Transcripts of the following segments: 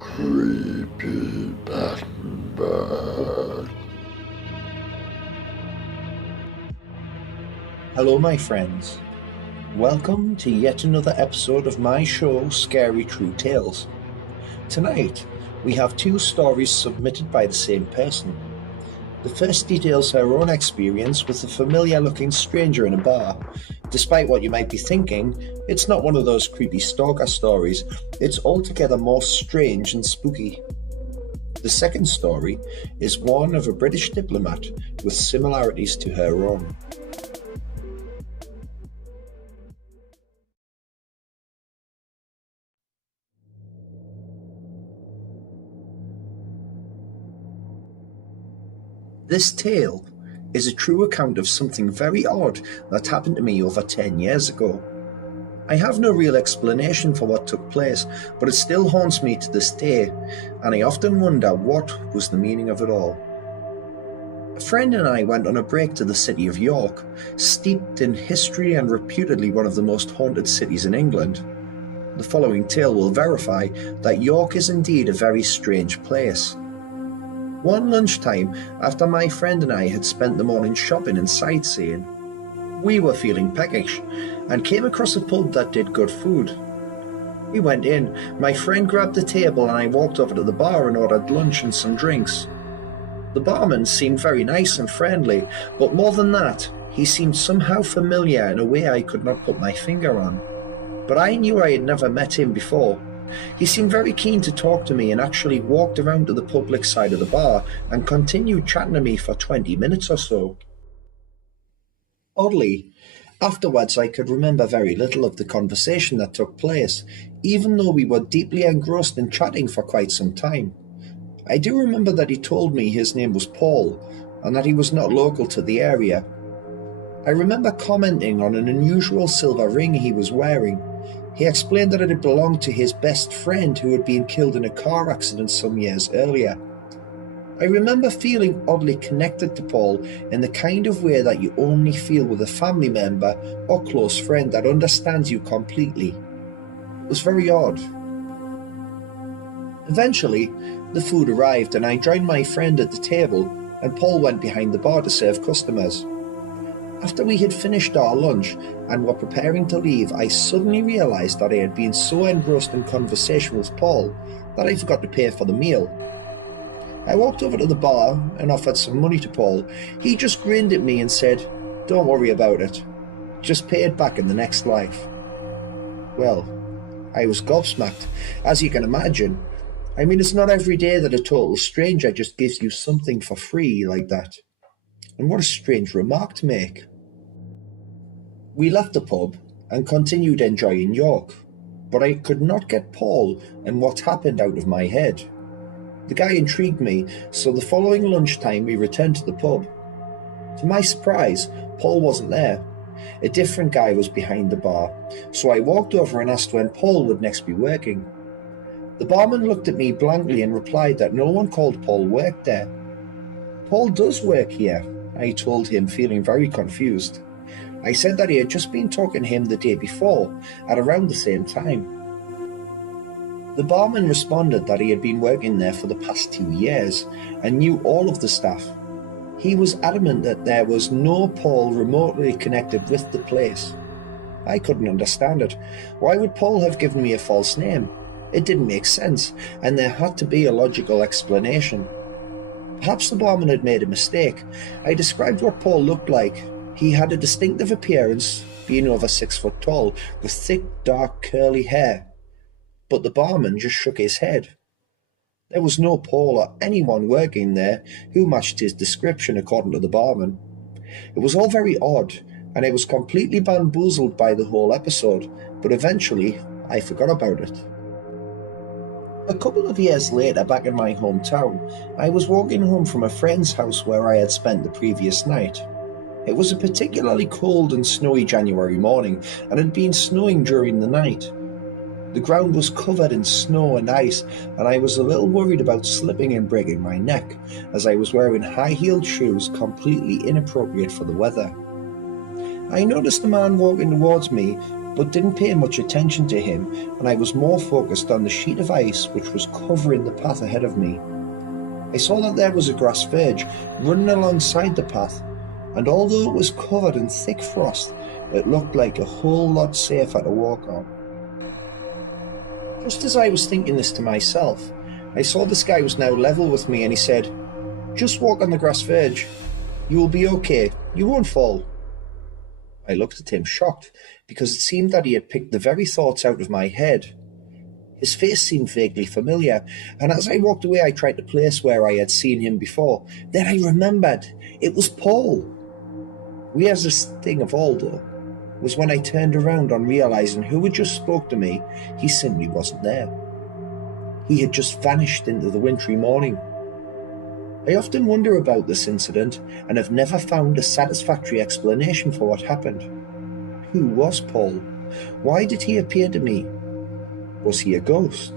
Creepy Battenberg. Hello, my friends. Welcome to yet another episode of my show, Scary True Tales. Tonight, we have two stories submitted by the same person. The first details her own experience with a familiar-looking stranger in a bar. Despite what you might be thinking, it's not one of those creepy stalker stories. It's altogether more strange and spooky. The second story is one of a British diplomat with similarities to her own. This tale is a true account of something very odd that happened to me over 10 years ago. I have no real explanation for what took place, but it still haunts me to this day, and I often wonder what was the meaning of it all. A friend and I went on a break to the city of York, steeped in history and reputedly one of the most haunted cities in England. The following tale will verify that York is indeed a very strange place. One lunchtime, after my friend and I had spent the morning shopping and sightseeing, we were feeling peckish and came across a pub that did good food. We went in, my friend grabbed the table and I walked over to the bar and ordered lunch and some drinks. The barman seemed very nice and friendly, but more than that, he seemed somehow familiar in a way I could not put my finger on. But I knew I had never met him before. He seemed very keen to talk to me and actually walked around to the public side of the bar and continued chatting to me for 20 minutes or so. Oddly, afterwards I could remember very little of the conversation that took place, even though we were deeply engrossed in chatting for quite some time. I do remember that he told me his name was Paul and that he was not local to the area. I remember commenting on an unusual silver ring he was wearing. He explained that it had belonged to his best friend who had been killed in a car accident some years earlier. I remember feeling oddly connected to Paul in the kind of way that you only feel with a family member or close friend that understands you completely. It was very odd. Eventually, the food arrived and I joined my friend at the table and Paul went behind the bar to serve customers. After we had finished our lunch and were preparing to leave, I suddenly realised that I had been so engrossed in conversation with Paul that I forgot to pay for the meal. I walked over to the bar and offered some money to Paul. He just grinned at me and said, "Don't worry about it. Just pay it back in the next life." Well, I was gobsmacked, as you can imagine. I mean, it's not every day that a total stranger just gives you something for free like that. And what a strange remark to make. We left the pub and continued enjoying York, but I could not get Paul and what happened out of my head. The guy intrigued me, so the following lunchtime we returned to the pub. To my surprise, Paul wasn't there. A different guy was behind the bar, so I walked over and asked when Paul would next be working. The barman looked at me blankly and replied that no one called Paul worked there. "Paul does work here," I told him, feeling very confused. I said that he had just been talking to him the day before, at around the same time. The barman responded that he had been working there for the past 2 years and knew all of the staff. He was adamant that there was no Paul remotely connected with the place. I couldn't understand it. Why would Paul have given me a false name? It didn't make sense, and there had to be a logical explanation. Perhaps the barman had made a mistake. I described what Paul looked like. He had a distinctive appearance, being over 6 foot tall, with thick, dark, curly hair. But the barman just shook his head. There was no Paul or anyone working there who matched his description according to the barman. It was all very odd, and I was completely bamboozled by the whole episode, but eventually I forgot about it. A couple of years later, back in my hometown, I was walking home from a friend's house where I had spent the previous night. It was a particularly cold and snowy January morning, and had been snowing during the night. The ground was covered in snow and ice, and I was a little worried about slipping and breaking my neck, as I was wearing high-heeled shoes completely inappropriate for the weather. I noticed a man walking towards me but didn't pay much attention to him, and I was more focused on the sheet of ice which was covering the path ahead of me. I saw that there was a grass verge running alongside the path, and although it was covered in thick frost, it looked like a whole lot safer to walk on. Just as I was thinking this to myself, I saw this guy was now level with me, and he said, "Just walk on the grass verge. You will be okay. You won't fall." I looked at him shocked, because it seemed that he had picked the very thoughts out of my head. His face seemed vaguely familiar, and as I walked away I tried to place where I had seen him before. Then I remembered. It was Paul. Weirdest thing of all, though, was when I turned around on realising who had just spoke to me, he simply wasn't there. He had just vanished into the wintry morning. I often wonder about this incident, and have never found a satisfactory explanation for what happened. Who was Paul? Why did he appear to me? Was he a ghost?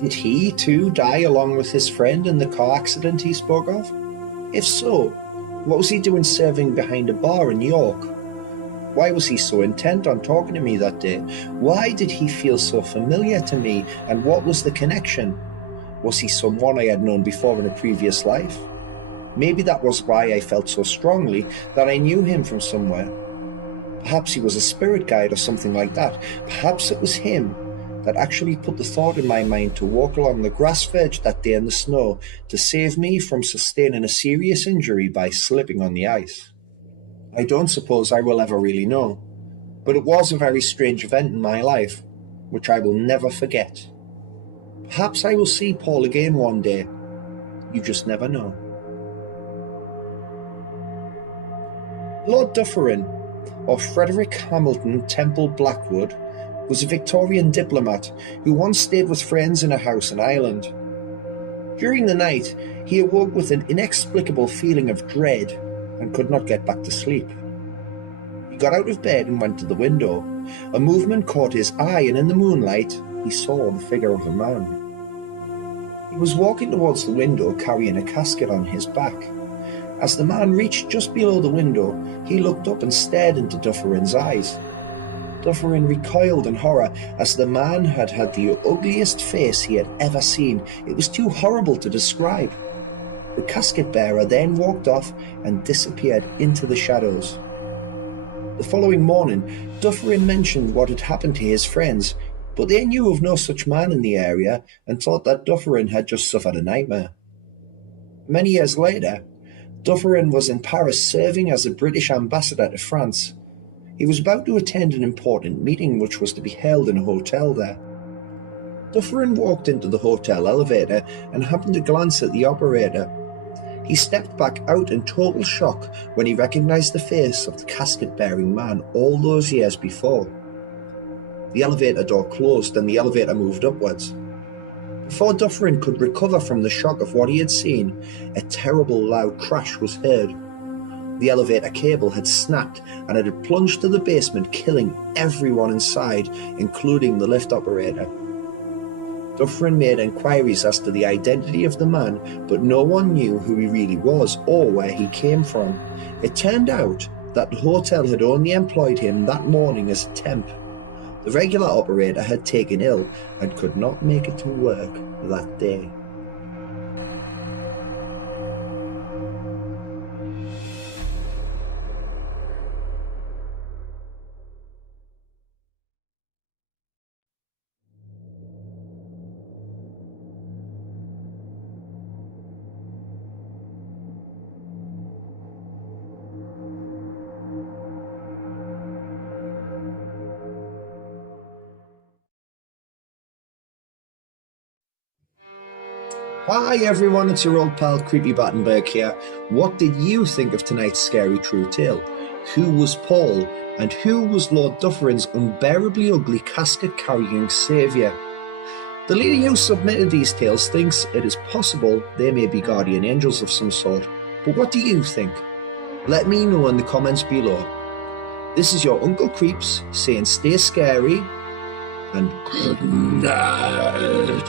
Did he too die along with his friend in the car accident he spoke of? If so, what was he doing serving behind a bar in York? Why was he so intent on talking to me that day? Why did he feel so familiar to me, and what was the connection? Was he someone I had known before in a previous life? Maybe that was why I felt so strongly that I knew him from somewhere. Perhaps he was a spirit guide or something like that. Perhaps it was him that actually put the thought in my mind to walk along the grass verge that day in the snow to save me from sustaining a serious injury by slipping on the ice. I don't suppose I will ever really know, but it was a very strange event in my life, which I will never forget. Perhaps I will see Paul again one day. You just never know. Lord Dufferin, or Frederick Hamilton Temple Blackwood, was a Victorian diplomat who once stayed with friends in a house in Ireland. During the night, he awoke with an inexplicable feeling of dread and could not get back to sleep. He got out of bed and went to the window. A movement caught his eye, and in the moonlight, he saw the figure of a man. He was walking towards the window carrying a casket on his back. As the man reached just below the window, he looked up and stared into Dufferin's eyes. Dufferin recoiled in horror, as the man had had the ugliest face he had ever seen. It was too horrible to describe. The casket bearer then walked off and disappeared into the shadows. The following morning, Dufferin mentioned what had happened to his friends, but they knew of no such man in the area and thought that Dufferin had just suffered a nightmare. Many years later, Dufferin was in Paris serving as a British ambassador to France. He was about to attend an important meeting which was to be held in a hotel there. Dufferin walked into the hotel elevator and happened to glance at the operator. He stepped back out in total shock when he recognised the face of the casket-bearing man all those years before. The elevator door closed and the elevator moved upwards. Before Dufferin could recover from the shock of what he had seen, a terrible loud crash was heard. The elevator cable had snapped and it had plunged to the basement, killing everyone inside, including the lift operator. Dufferin made enquiries as to the identity of the man, but no one knew who he really was or where he came from. It turned out that the hotel had only employed him that morning as a temp. The regular operator had taken ill and could not make it to work that day. Hi everyone, it's your old pal Creepy Battenberg here. What did you think of tonight's scary true tale? Who was Paul, and who was Lord Dufferin's unbearably ugly casket-carrying saviour? The lady who submitted these tales thinks it is possible they may be guardian angels of some sort, but what do you think? Let me know in the comments below. This is your Uncle Creeps saying stay scary and good night.